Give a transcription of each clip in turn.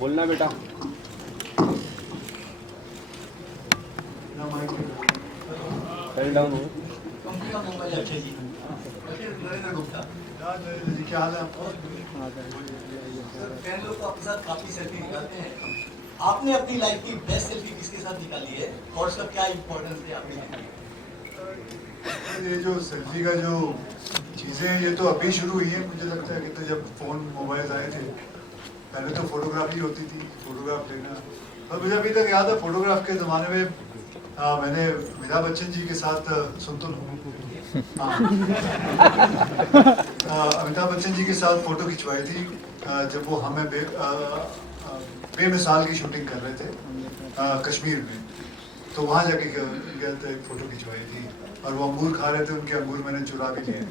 बोलना बेटा। पहले डाउन हो। क्या हाल है आपका? फैन लोग तो आपके साथ काफी सेल्फी निकालते हैं। आपने अपनी लाइफ की बेस्ट सेल्फी किसके साथ निकाली है और उसका क्या इम्पोर्टेंस है आपके लिए? ये जो सेल्फी का जो चीज़ें हैं ये तो अभी शुरू हुई है। मुझे लगता है कि तो जब फ़ोन मोबाइल आए थे पहले तो फोटोग्राफी होती थी, फोटोग्राफ लेना। और मुझे अभी तक याद है फोटोग्राफ के ज़माने में मैंने अमिताभ बच्चन जी के साथ सुन तो अमिताभ बच्चन जी के साथ फ़ोटो खिंचवाई थी जब वो हमें बेमिसाल की शूटिंग कर रहे थे कश्मीर में। तो वहाँ जाके गया था, एक फ़ोटो खिंचवाई थी और वो अंगूर खा रहे थे, उनके अंगूर मैंने चुरा भी लिए।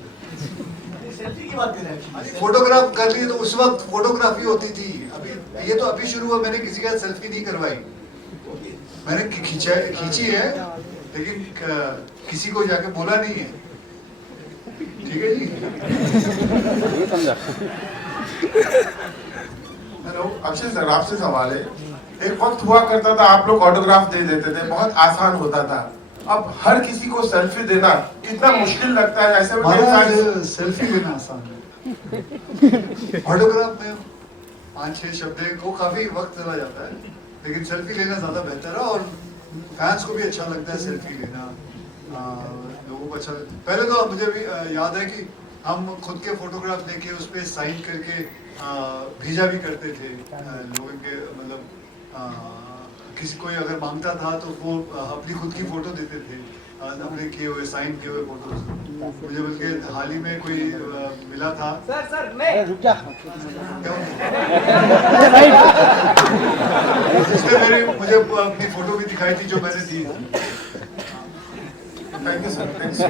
सेल्फी की बात कर रहे हैं। फोटोग्राफ कर लिए तो उस वक्त फोटोग्राफी होती थी। अभी ये तो अभी शुरू हुआ, मैंने किसी का सेल्फी नहीं करवाई। मैंने खींची है लेकिन किसी को जाके बोला नहीं है। ठीक है जी। ये समझा। हेलो अक्षय सर, आपसे सवाल है। एक वक्त हुआ करता था आप लोग ऑटोग्राफ दे देते थे, बहुत आसान होता था। अब हर किसी को सेल्फी देना कितना मुश्किल लगता है। ऐसे में सेल्फी लेना आसान है, ऑटोग्राफ में 5-6 शब्द को काफी वक्त चला जाता है, लेकिन सेल्फी लेना ज्यादा बेहतर है। और फैंस को भी अच्छा लगता है सेल्फी लेना, लोगों को अच्छा। पहले तो मुझे भी याद है कि हम खुद के फोटोग्राफ लेके उस पर साइन करके भेजा भी करते थे लोगों के, मतलब किसी कोई अगर मांगता था तो वो अपनी खुद की फोटो देते थे, अपने किए हुए साइन किए हुए फोटो। मुझे बल्कि हाल ही में कोई मिला था। सर मैं रुक जा। उसने मुझे अपनी फोटो भी दिखाई थी जो मैंने दी। Thank you sir, thank you.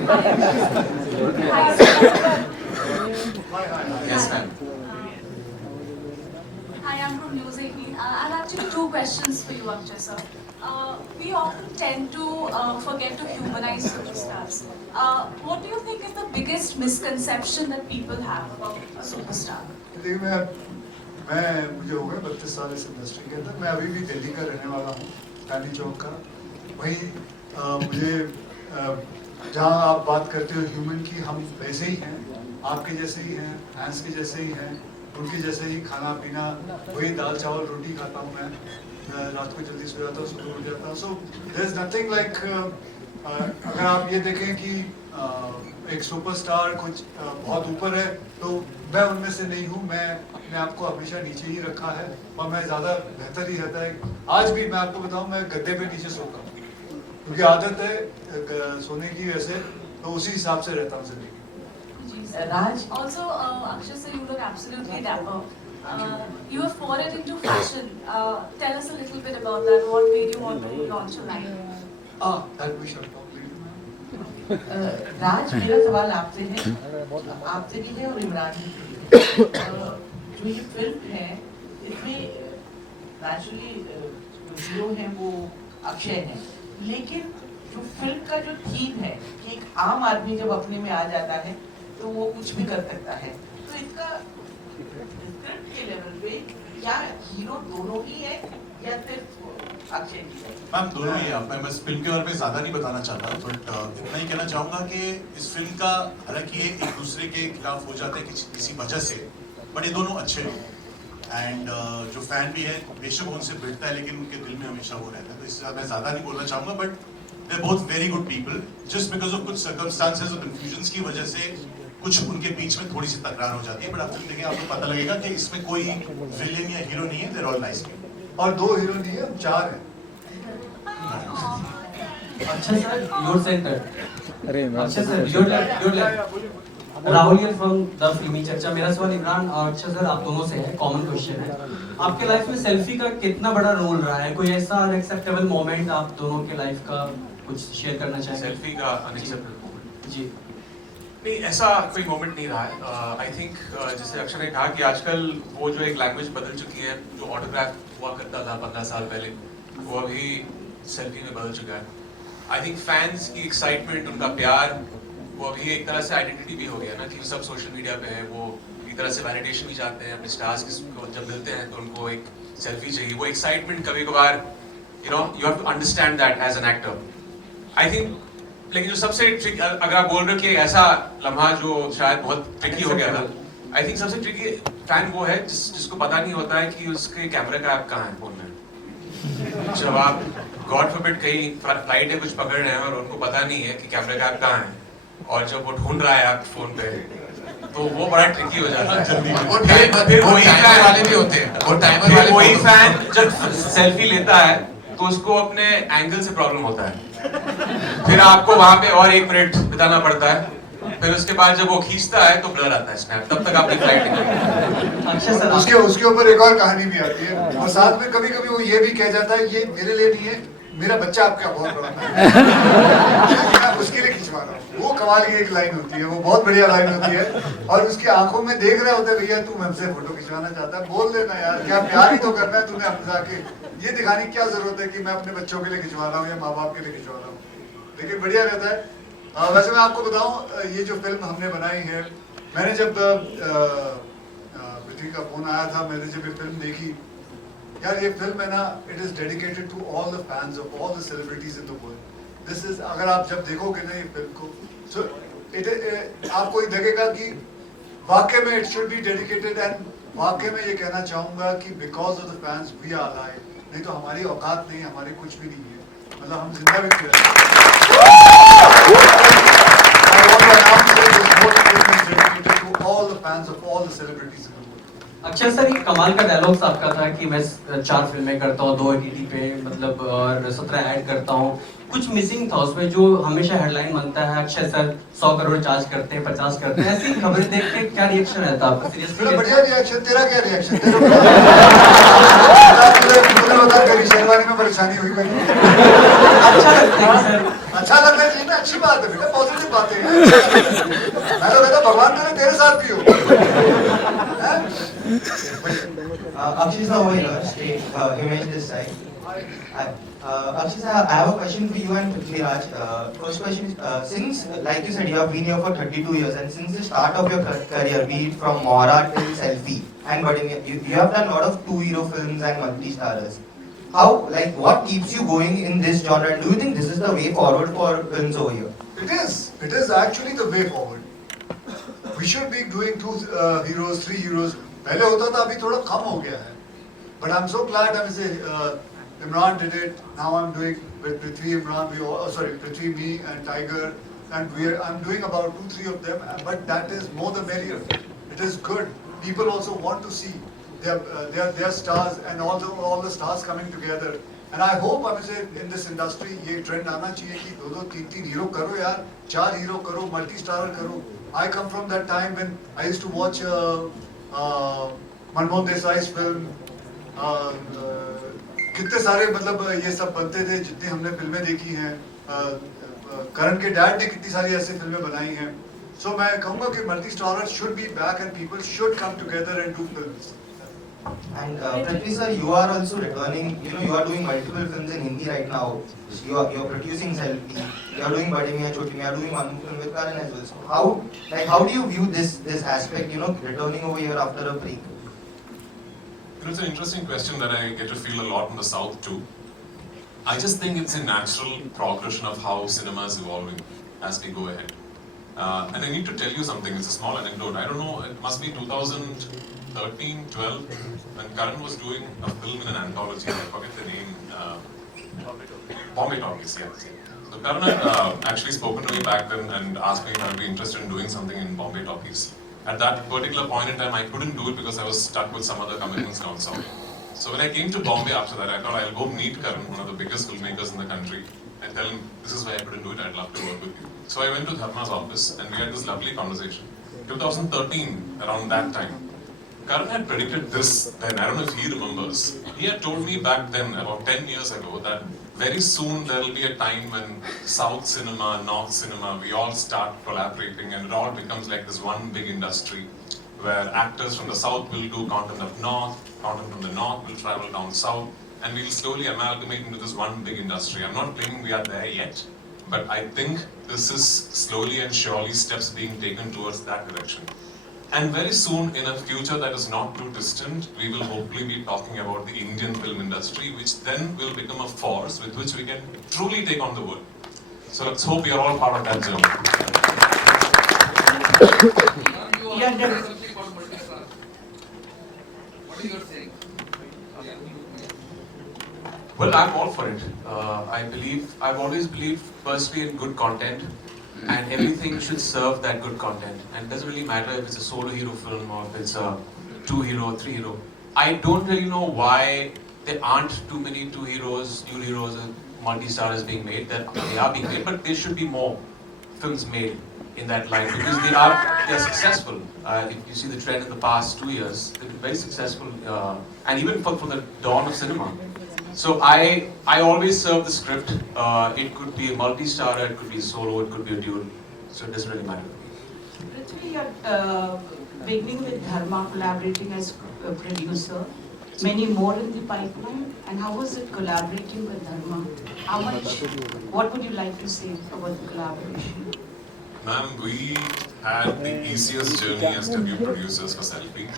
Yes ma'am. Hi, I'm from News 18. I have actually 2 questions for you, Akshay sir. We often tend to forget to humanize superstars. What do you think is the biggest misconception that people have about a superstar? देखिए मुझे हो गए 32 साल इस industry के अंदर। मैं अभी भी दिल्ली का रहने वाला हूँ, चांदनी चौक का। वहीं मुझे जहाँ आप बात करते हो ह्यूमन की, हम वैसे ही हैं, आपके जैसे ही हैं, फैंस के जैसे ही हैं, उनके जैसे ही खाना पीना, वही दाल चावल रोटी खाता हूँ मैं। रात को जल्दी सो जाता हूँ, सुबह उठ जाता हूँ। So there is nothing like, अगर आप ये देखें कि एक सुपरस्टार कुछ बहुत ऊपर है तो मैं उनमें से नहीं हूँ। मैं अपने आप को हमेशा नीचे ही रखा है और मैं ज़्यादा बेहतर ही रहता है। आज भी मैं आपको बताऊँ, मैं गद्दे पे नीचे सोता हूँ क्योंकि आदत है सोने की, वैसे तो उसी हिसाब से रहता हूँ जिंदगी। Raj, also Akshay sir, you look absolutely dapper. You have forayed into fashion. Tell us a little bit about that. What made you want to launch a line? That we should talk. राज, मेरा सवाल आपसे है, आपसे भी है और इमरान भी है। जो ये फिल्म है इसमें नेचुरली हीरो है वो अक्षय है, लेकिन जो फिल्म का जो थीम है कि एक आम आदमी जब अपने में आ जाता है तो वो कुछ भी कर सकता है, तो इसका स्क्रिप्ट के लेवल पे क्या हीरो दोनों ही है या सिर्फ अक्षय जी है? मैम दोनों ही है। मैं बस फिल्म के बारे में ज़्यादा नहीं बताना चाहता, बट इतना ही कहना चाहूँगा कि इस फिल्म का, हालांकि ये एक दूसरे के खिलाफ हो जाते हैं किसी वजह से, बट ये दोनों अच्छे हैं। एंड जो फैन भी है बेशक उनसे भिड़ता है लेकिन उनके दिल में हमेशा वो रहता है। तो इससे मैं ज़्यादा नहीं बोलना चाहूँगा, but they are both very good people. Just because of कुछ सर्कमस्टांसेस और कन्फ्यूजन्स की वजह से कुछ उनके बीच में थोड़ी सी तकरार हो जाती है, बट आप फिल्म देखें आपको पता लगेगा कि इसमें कोई विलेन या हीरो नहीं है, they are all nice people. और 2 हीरो नहीं है, 4 हैं। अच्छा सर, योर सेंटर। अरे अच्छा sir, your Rahul here from the फिल्मी चर्चा। मेरा सवाल इमरान और अच्छा सर आप दोनों से है, कॉमन क्वेश्चन है। आपके लाइफ में सेल्फी का कितना बड़ा रोल रहा है? कोई ऐसा अनएक्सेप्टेबल मोमेंट आप दोनों के लाइफ का कुछ शेयर करना चाहेंगे? सेल्फी का अनएक्सेप्टेबल मोमेंट? जी नहीं, ऐसा कोई मोमेंट नहीं रहा है। आई थिंक जैसे अक्षय ने कहा कि आजकल वो जो एक लैंग्वेज बदल चुकी है, जो ऑटोग्राफ हुआ करता था 15 साल पहले, वो अभी सेल्फी में बदल चुका है। आई थिंक फैंस की एक्साइटमेंट, उनका प्यार, वो अभी एक तरह से आइडेंटिटी भी हो गया ना कि सब सोशल मीडिया पे है, वो तरह से वैलिडेशन भी चाहते हैं अपने स्टार्स को जब मिलते हैं तो उनको एक सेल्फी चाहिए, वो एक्साइटमेंट कभी कभार you have to understand that as an actor I think. लेकिन जो सबसे अगर आप बोल रहे हो कि ऐसा लम्हा जो शायद बहुत ट्रिकी हो गया था, आई थिंक सबसे ट्रिकी फैन वो है जिसको पता नहीं होता है कि उसके कैमरे का ऐप कहाँ है फोन में। जब आप गॉड फॉरबिड कहीं फ्लाइट है कुछ पकड़ रहे हैं और उनको पता नहीं है कि कैमरे का ऐप कहाँ है, और जब वो ढूंढ रहा है आप फोन पे, तो वो बड़ा ट्रिकी हो जाता है। फिर वही फैन वाले भी होते हैं, वही फैन जब सेल्फी लेता है तो उसको अपने एंगल से प्रॉब्लम होता है, फिर आपको वहां पे और 1 मिनट बिताना पड़ता है, फिर उसके बाद जब वो खींचता है तो ब्लर आता है स्नैप, तब तक आपकी फ्लाइट निकल। उसके ऊपर एक और कहानी भी आती है, और साथ में कभी कभी वो ये भी कह जाता है ये मेरे लिए नहीं है, मेरा बच्चा आपका बहुत बड़ा है, मैं उसके लिए खिंचवा रहा हूँ। वो कमाल की एक लाइन होती है, वो बहुत बढ़िया लाइन होती है, और उसकी आंखों में देख रहे होते भैया तू हमसे फोटो खिंचवाना चाहता है, बोल देना यार, क्या प्यार ही तो करना है तूने हमसे आके, ये दिखाने की क्या जरूरत है कि मैं अपने बच्चों के लिए खिंचवा रहा हूँ या माँ बाप के लिए खिंचवा रहा हूँ। लेकिन बढ़िया रहता है। वैसे मैं आपको बताऊं, ये जो फिल्म हमने बनाई है, मैंने जब पृथ्वी का फोन आया था, मैंने जब ये फिल्म देखी, यार ये फिल्म है ना, it is dedicated to all the fans of all the celebrities in the world. This is, अगर आप जब देखोगे ना ये फिल्म को, सो आपको लगेगा कि वाकई में it should be dedicated, and वाकई में ये कहना चाहूंगा कि because of the fans we are alive, नहीं तो हमारी औकात नहीं, हमारी कुछ भी नहीं है, मतलब हम जिंदा भी नहीं रहते। अक्षय सर, एक कमाल का डायलॉग आपका था कि मैं 4 फिल्में करता हूँ, 2 OTT पे, मतलब और 17 ऐड करता हूँ, कुछ मिसिंग था उसमें जो हमेशा हेडलाइन बनता है, अक्षय सर 100 करोड़ चार्ज करते हैं, 50 करते हैं, ऐसी खबरें देख के क्या रिएक्शन रहता है आपका? सीरियसली बढ़िया रिएक्शन, तेरा क्या रिएक्शन? शेरवानी में परेशानी हुई कोई? अच्छा लगता है सर, अच्छा लगना चाहिए ना, अच्छी बात है बेटा, पॉजिटिव बात है। मैं तो कहता भगवान करे तेरे साथ भी हो। Akshay sir, over here, image this side. Akshay sir, I have a question for you and Prithviraj. First question is, since, like you said, you have been here for 32 years, and since the start of your career, be it from Mora till Selfie, and but you have done a lot of 2 hero films and multi-starers. How, like, what keeps you going in this genre? Do you think this is the way forward for films over here? It is actually the way forward. We should be doing 2 heroes, 3 heroes. पहले होता था, अभी थोड़ा कम हो गया है. But I'm so glad Emraan did it. Now I'm doing with Prithvi, Emraan, Prithvi, me and Tiger, and I'm doing about 2-3 of them. But that is more the merrier. It is good. People also want to see their stars and all the stars coming together. And I hope in this industry ये trend आना चाहिए कि 2-2, 3-3 hero करो यार, 4 hero करो, multi-starrer करो. I come from that time when I used to watch Manmohan देसाई's film. कितने सारे मतलब ये सब बनते थे, जितनी हमने फिल्में देखी हैं. करण के डैड ने कितनी सारी ऐसी फिल्में बनाई हैं. So मैं कहूँगा कि multi-starrers should be back and people should come together and do films. And Prithvi sir, you are also returning. You know, you are doing multiple films in Hindi right now. You are producing Selfie. You are doing Bade Miyan Choti Miyan. You are doing one film with Karan as well. So how do you view this aspect? You know, returning over here after a break. It's an interesting question that I get to feel a lot in the South too. I just think it's a natural progression of how cinema is evolving as we go ahead. And I need to tell you something. It's a small anecdote. I don't know. It must be 2013-12 when Karan was doing a film in an anthology. I forget the name. Bombay Talkies. Yeah. So Karan had actually spoken to me back then and asked me if I'd be interested in doing something in Bombay Talkies. At that particular point in time, I couldn't do it because I was stuck with some other commitments down south. So when I came to Bombay after that, I thought I'll go meet Karan, one of the biggest filmmakers in the country, and tell him this is why I couldn't do it. I'd love to work with you. So I went to Dharma's office and we had this lovely conversation. 2013, around that time, Karan had predicted this then. I don't know if he remembers. He had told me back then, about 10 years ago, that very soon there will be a time when South cinema, North cinema, we all start collaborating and it all becomes like this one big industry where actors from the South will do content up North, content from the North will travel down South, and we'll slowly amalgamate into this one big industry. I'm not claiming we are there yet, but I think this is slowly and surely steps being taken towards that direction. And very soon, in a future that is not too distant, we will hopefully be talking about the Indian film industry, which then will become a force with which we can truly take on the world. So let's hope we are all part of that journey. Yeah, definitely. What is your saying? Well, I'm all for it. I've always believed firstly in good content, and everything should serve that good content. And it doesn't really matter if it's a solo hero film or if it's a 2-hero, 3-hero. I don't really know why there aren't too many 2 heroes, dual heroes, and multi-stars being made. That they are being made, but there should be more films made in that line because they're successful. If you see the trend in the past 2 years, they've been very successful, and even for the dawn of cinema. So I always serve the script. It could be a multi-starrer, it could be a solo, it could be a dual. So it doesn't really matter. Prithvi, you're beginning with Dharma, collaborating as a producer. Many more in the pipeline. And how was it collaborating with Dharma? How much? What would you like to say about the collaboration? Ma'am, we had the easiest journey as debut producers for Selfiee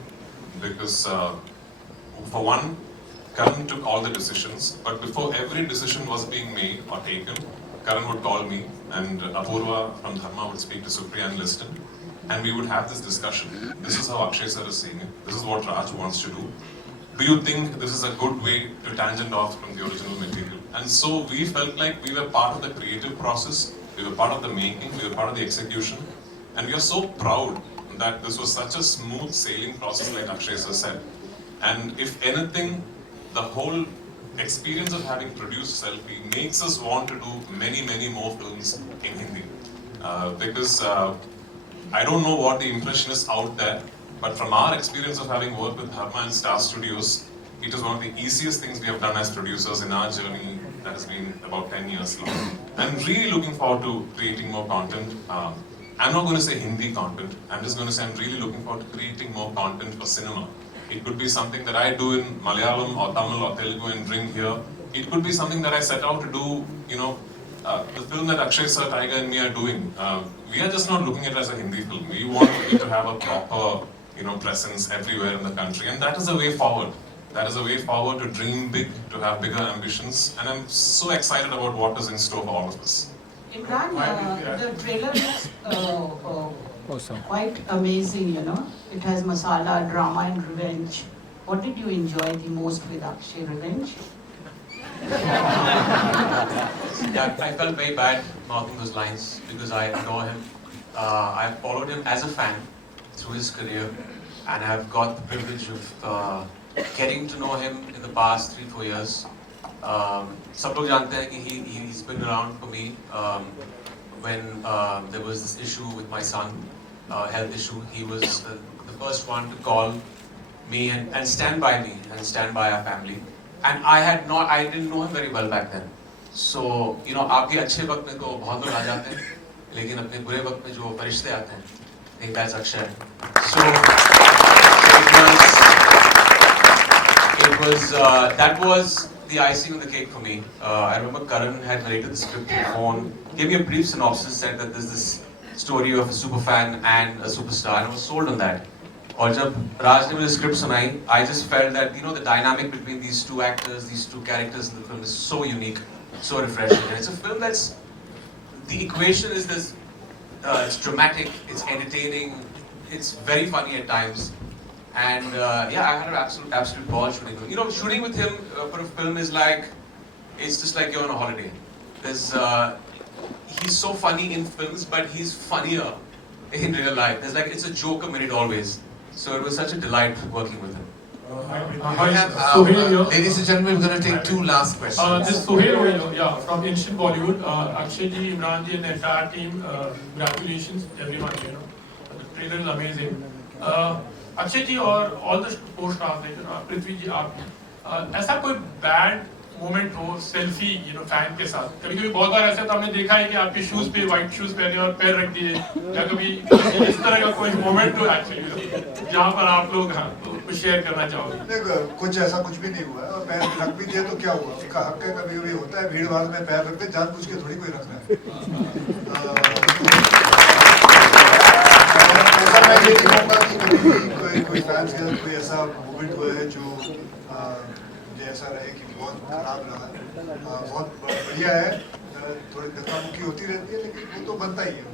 because, for one, Karan took all the decisions, but before every decision was being made or taken, Karan would call me and Apurva from Dharma would speak to Supriya and listen, and we would have this discussion. This is how Akshay sir is seeing it. This is what Raj wants to do. Do you think this is a good way to tangent off from the original material? And so we felt like we were part of the creative process, we were part of the making, we were part of the execution, and we are so proud that this was such a smooth sailing process like Akshay sir said. And if anything, the whole experience of having produced Selfiee makes us want to do many, many more films in Hindi. Because I don't know what the impression is out there, but from our experience of having worked with Dharma and Star Studios, it is one of the easiest things we have done as producers in our journey that has been about 10 years long. I'm really looking forward to creating more content. I'm not going to say Hindi content, I'm just going to say I'm really looking forward to creating more content for cinema. It could be something that I do in Malayalam or Tamil or Telugu and bring here. It could be something that I set out to do, the film that Akshay sir, Tiger and me are doing. We are just not looking at it as a Hindi film. We want it to have a proper, presence everywhere in the country. And that is the way forward. That is the way forward to dream big, to have bigger ambitions. And I'm so excited about what is in store for all of us. Imran, the trailer looks quite amazing, It has masala, drama and revenge. What did you enjoy the most with Akshay? Revenge? Yeah, I felt very bad mouthing those lines because I adore him. I followed him as a fan through his career and have got the privilege of getting to know him in the past 3-4 years. सब लोग जानते हैं कि he's been around for me when there was this issue with my son, health issue. He was the first one to call me and stand by me and stand by our family. And I didn't know him very well back then. So, आपके अच्छे वक्त में तो बहुत लोग आ जाते हैं, लेकिन अपने बुरे वक्त में जो फरिश्ते आते हैं, I think that's Akshay. So that was the icing on the cake for me. I remember Karan had narrated the script on the phone, gave me a brief synopsis, said that there's this story of a super fan and a superstar, and I was sold on that. और जब राज ने मुझे script सुनाई, I just felt that the dynamic between these two actors, these two characters in the film is so unique, so refreshing, and it's a film that's the equation is this. It's dramatic, it's entertaining, it's very funny at times, and I had an absolute ball shooting with him. Shooting with him for a film is like, it's just like you're on a holiday. He's so funny in films, but he's funnier in real life. It's a joke a minute always. So it was such a delight working with him. Ladies and gentlemen, we're going to take 2 last questions. This Sohail, from Ancient Bollywood. Akshay ji, Emraan ji, and the entire team, congratulations, everyone. The trailer is amazing. Akshay ji और all the co-stars, Prithvi ji, आप ऐसा कोई bad moment हो selfie fan के साथ? कभी-कभी बहुत बार ऐसा तो हमने देखा है कि आपके शूज पे व्हाइट शूज पहने और पैर रख दिए, या कभी इस तरह का कोई मोमेंट हो एक्चुअली जहाँ पर आप लोग कुछ शेयर करना चाहोगे? देखो, कुछ ऐसा कुछ भी नहीं हुआ है और पैर रख भी दिए तो क्या हुआ? उनका हक है, कभी-कभी होता है भीड़ भाड़ में पैर रखते, जानबूझ के थोड़ी कोई रख रहा है। ऐसा मैं ये नहीं कहूँगा कि कोई फैंस के साथ कोई ऐसा मोमेंट हुआ है जो मुझे ऐसा रहे कि बहुत खराब रहा, बहुत बढ़िया है, थोड़ी धक्का-मुक्की होती रहती है लेकिन वो तो बनता ही है।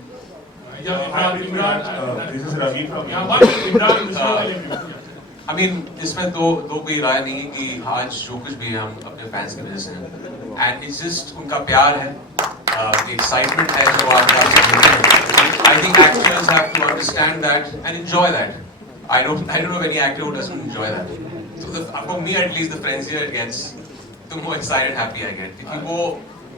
I mean, इसमें दो कोई राय नहीं है कि आज जो कुछ भी है हम अपने फैंस की वजह से हैं, and it's just उनका प्यार है, excitement है जो आप I think actors have to understand that and enjoy that. I don't know of any actor who doesn't enjoy that. So for me at least the frenzy it gets, the more excited, happy I get, क्योंकि वो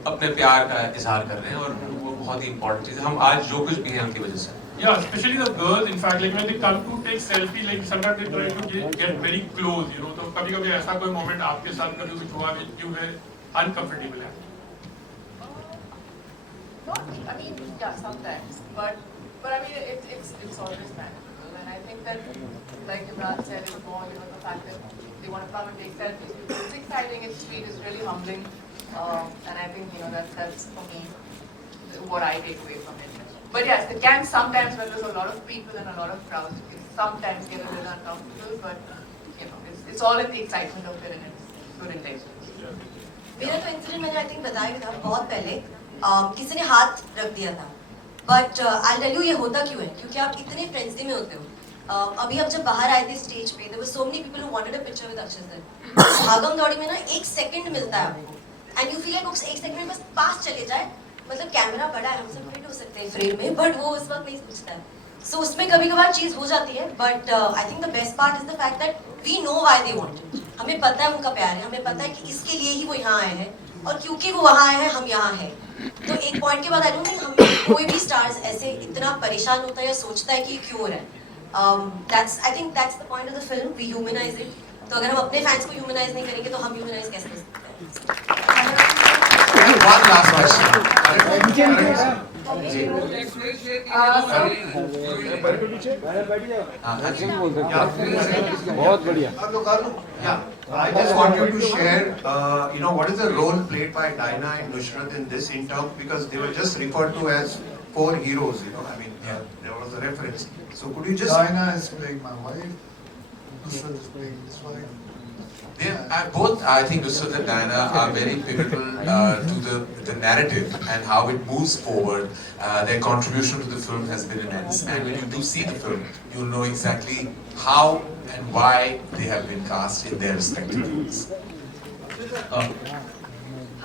अपने प्यार का इजहार कर रहे हैं और वो बहुत ही important चीज़ है, हम आज जो कुछ भी हैं उनकी वजह से। Yeah, especially the girls. In fact, like when they come to take selfie, like sometimes they try to get very close, you know. तो कभी-कभी ऐसा कोई moment आपके साथ कभी कुछ हुआ कि you were uncomfortable है? Not, I mean, yeah, sometimes, but I mean, it's always manageable, and I think that, like Emraan said, it's more, you know, the fact that they want to come and take selfies. It's exciting, it's sweet, it's really humbling, and I think, you know, that's for me what I take away from it. But yes, it can sometimes, when there's a lot of people and a lot of crowds, it can sometimes get a little uncomfortable, but you know, it's all in the excitement of it and it's good intentions. मेरा तो incident मैंने I think बताया था बहुत पहले, किसी ने हाथ रख दिया था, बट आई टेल यू ये होता क्यों है, क्योंकि आप इतने फ्रेंजी में होते हो। अभी आप जब बाहर आए थे स्टेज पे, there were so many people who wanted a picture with Akshay sir. भागम दौड़ी में ना 1 सेकंड मिलता है आपको, and you feel like 1 second में बस पास चले जाए, मतलब कैमरा बड़ा है, हम सब फिट हो सकते हैं फ्रेम में, बट वो उस वक्त नहीं सोचता है। सो उसमें कभी कभार चीज़ हो जाती है, but I think the best part is the fact that we know why they want it. हमें पता है उनका प्यार है, हमें पता है कि इसके लिए ही वो यहाँ आए हैं, और क्योंकि वो वहाँ आए हैं हम यहाँ हैं। तो एक पॉइंट के बाद आई डोंट थिंक हम कोई भी स्टार्स ऐसे इतना परेशान होता है या सोचता है कि क्यों हो रहा है। I think that's the point of the film, we humanise it. तो अगर हम अपने फैंस को ह्यूमनाइज नहीं करेंगे तो हम ह्यूमनाइज कैसे कर सकते हैं? One last question. बहुत बढ़िया। I just want you to share, what is the role played by Daina and Nushrat in this in terms, because they were just referred to as 4 heroes, there was a reference. So could you just... Daina is playing my wife, Nushrat is playing his wife. Both, I think Nushrat and Daina are very pivotal to the narrative and how it moves forward. Their contribution to the film has been immense, and when you do see the film, you'll know exactly how and why they have been cast in their respective roles.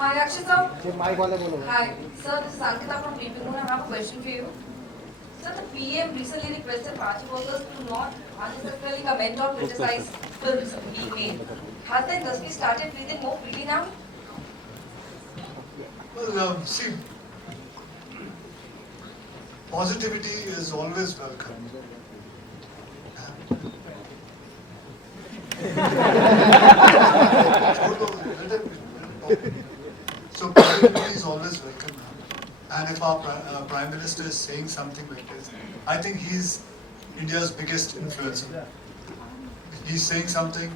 Hi Akshay sir. Hi sir, this is Ankita from People Moon. I have a question for you. Sir, the PM recently requested party workers to not unnecessarily comment or criticize films being made. Has the industry started breathing more freely now? Well, see, positivity is always welcome. So positivity is always welcome now. And if our Prime Minister is saying something like this, I think he's India's biggest influencer. He's saying something,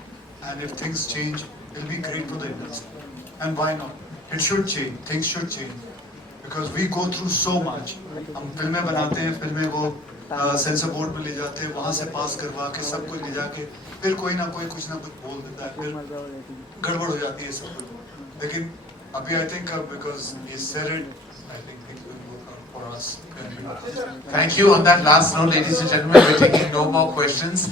and if things change, it'll be great for the industry. And why not? It should change. Things should change. Because we go through so much. हम फिल्में बनाते हैं, फिल्में वो sensor board पे ले जाते हैं, वहाँ से पास करवा के सब कुछ ले जाके फिर कोई ना कोई कुछ ना कुछ बोल देता है, फिर गड़बड़ हो जाती है सब कुछ। लेकिन अभी I think because he said it, I think things will work out for us. Thank you. On that last note, ladies and gentlemen, we're taking no more questions.